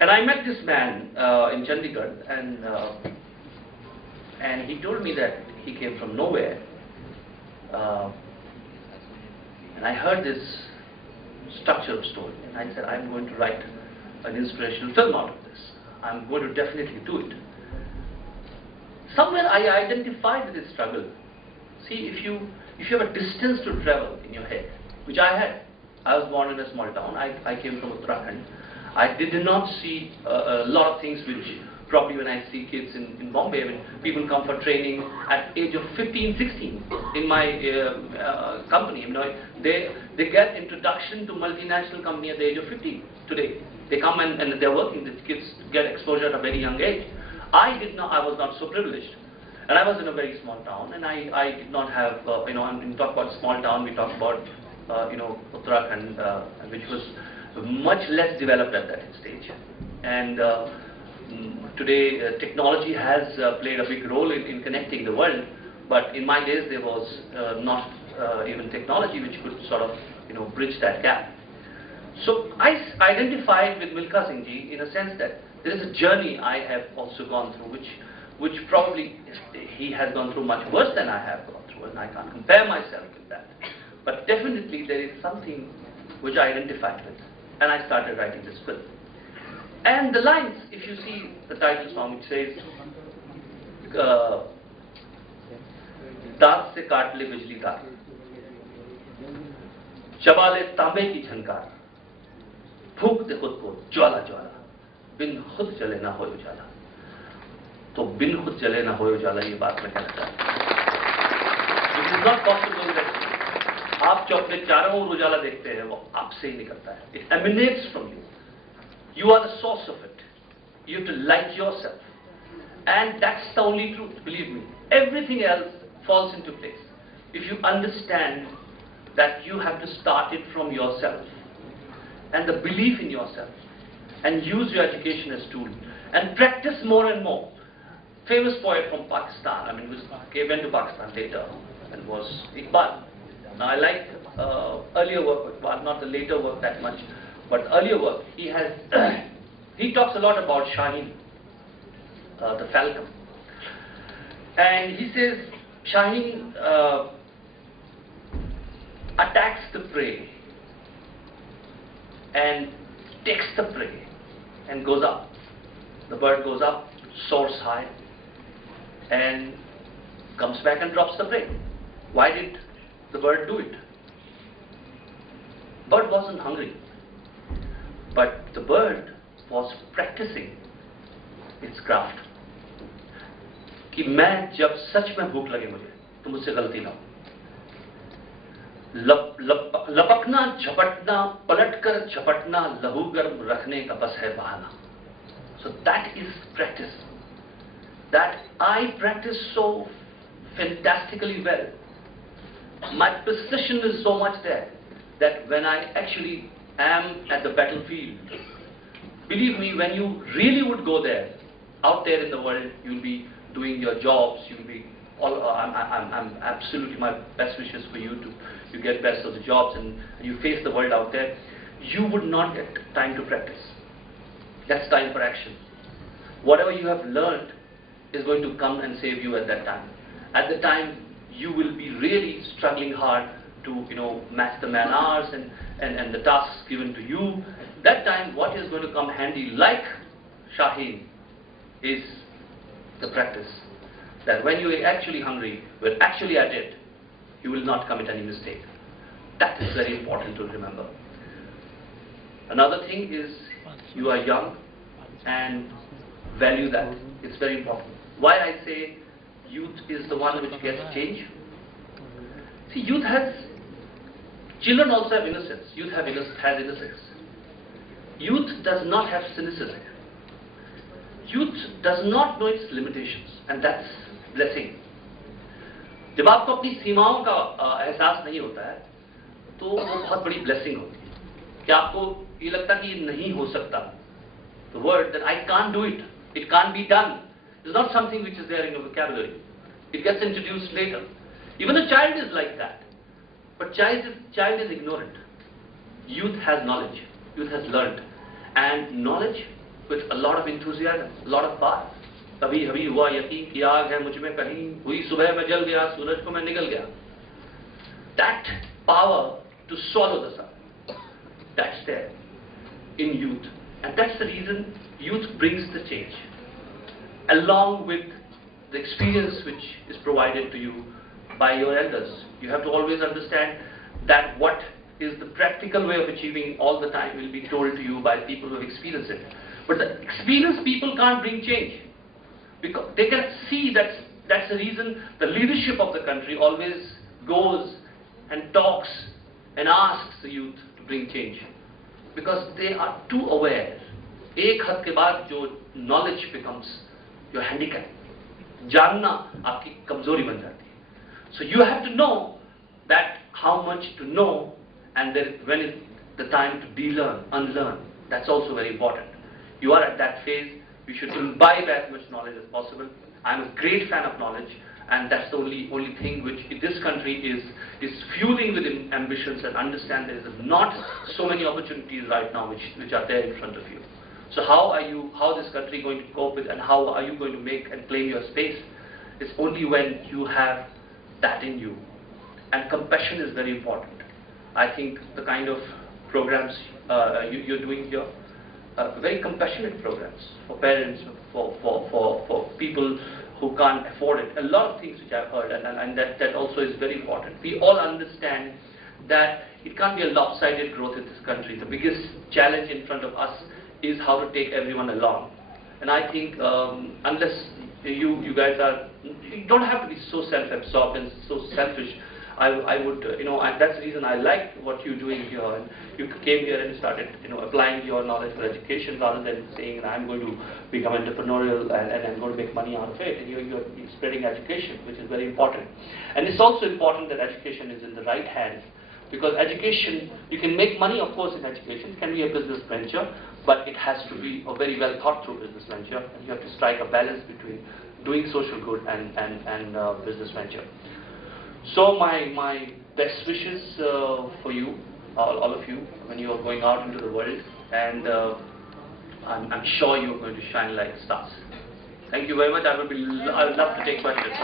And I met this man in Chandigarh, and he told me that he came from nowhere. And I heard this structure of story, and I said, I'm going to write an inspirational film out of this. I'm going to definitely do it. Somewhere I identified with this struggle. See, if you have a distance to travel in your head, which I had. I was born in a small town. I came from Uttarakhand. I did not see a lot of things which probably when I see kids in Bombay, when people come for training at age of 15, 16 in my company, you know, they get introduction to multinational company at the age of 15 today. They come and they're working. The kids get exposure at a very young age. I was not so privileged. And I was in a very small town, and I did not have, you know, when we talk about small town, we talk about, you know, Uttarakhand, which was much less developed at that stage. And today, technology has played a big role in connecting the world, but in my days, there was not even technology which could sort of, you know, bridge that gap. So I identified with Milkha Singh Ji in a sense that there is a journey I have also gone through, which probably he has gone through much worse than I have gone through, and I can't compare myself with that. But definitely there is something which I identified with, and I started writing this film. And the lines, if you see the title song, it says, दांत से काट ले बिजली तार, चबा ले तांबे की झनकार, फूंक दे खुद को ज्वाला ज्वाला, बिन खुद जले ना होए उजाला. तो बिन खुद जले ना होए उजाला, ये बात मैं कहना चाहता हूँ. It is not possible that आप जो अपने चारों ओर उजाला देखते हैं वो आपसे ही निकलता है. It emanates from you. You are the source of it. You have to like yourself. And that's the only truth, believe me. Everything else falls into place. If you understand that you have to start it from yourself and the belief in yourself and use your education as tool and practice more and more. Famous poet from Pakistan, I mean, went to Pakistan later and was Iqbal. Now I like earlier work of Iqbal, not the later work that much, but earlier work. He has, he talks a lot about Shaheen, the falcon. And he says, Shaheen attacks the prey and takes the prey and goes up. The bird goes up, soars high, and comes back and drops the prey. Why did the bird do it? Bird wasn't hungry, but the bird was practicing its craft. कि मैं जब सच में भूख लगे मुझे तो मुझसे गलती ना हो. लपकना झपटना पलटकर झपटना लहू गर्म रखने का बस है बहाना. So that is practice. That I practice so fantastically well. My precision is so much there that when I actually am at the battlefield, believe me, when you really would go there, out there in the world, you'll be doing your jobs, you'll be all, I'm absolutely my best wishes for you to you get best of the jobs and you face the world out there. You would not get time to practice. That's time for action. Whatever you have learned is going to come and save you at that time. At the time, you will be really struggling hard to, you know, match the man hours and the tasks given to you. That time, what is going to come handy, like Shaheen, is the practice. That when you are actually hungry, when actually at it, you will not commit any mistake. That is very important to remember. Another thing is, you are young and value that. It's very important. Why I say youth is the one which gets change? See, youth has, children also have innocence. Youth has innocence. Youth does not have cynicism. Youth does not know its limitations, and that's blessing. जब आपको अपनी सीमाओं का एहसास नहीं होता है, तो वो बहुत बड़ी blessing होती है. कि आपको ये लगता कि ये नहीं हो सकता. The word that I can't do it, it can't be done, is not something which is there in your vocabulary. It gets introduced later. Even a child is like that. But child is ignorant. Youth has knowledge. Youth has learned. And knowledge with a lot of enthusiasm, a lot of power. कभी अभी हुआ यकीन की आग है मुझ में कहीं, हुई सुबह में जल गया, सूरज को मैं निगल गया. That power to swallow the sun, that's there in youth. And that's the reason youth brings the change. Along with the experience which is provided to you by your elders. You have to always understand that what is the practical way of achieving all the time will be told to you by people who have experienced it. But the experienced people can't bring change, because they can see that's the reason the leadership of the country always goes and talks and asks the youth to bring change, because they are too aware. एक हद के बाद जो knowledge becomes your handicap, जानना आपकी कमजोरी बन जाती है. So you have to know that how much to know, and then when is the time to de-learn, unlearn. That's also very important. You are at that phase. You should imbibe as much knowledge as possible. I'm a great fan of knowledge, and that's the only thing which in this country is fueling with ambitions. And understand there is not so many opportunities right now which are there in front of you. So how this country going to cope with, and how are you going to make and claim your space? It's only when you have that in you. And compassion is very important. I think the kind of programs you're doing here, very compassionate programs for parents, for people who can't afford it. A lot of things which I've heard, and that also is very important. We all understand that it can't be a lopsided growth in this country. The biggest challenge in front of us is how to take everyone along. And I think unless you guys are, you don't have to be so self-absorbed and so selfish. I would, that's the reason I liked what you're doing here. And you came here and started, applying your knowledge for education rather than saying, I'm going to become entrepreneurial and I'm going to make money out of it. And you're spreading education, which is very important. And it's also important that education is in the right hands, because education, you can make money, of course, in education. It can be a business venture, but it has to be a very well thought through business venture. And you have to strike a balance between doing social good and business venture. So my best wishes for you, all of you, when you are going out into the world, and I'm sure you're going to shine like stars. Thank you very much. I would love to take questions.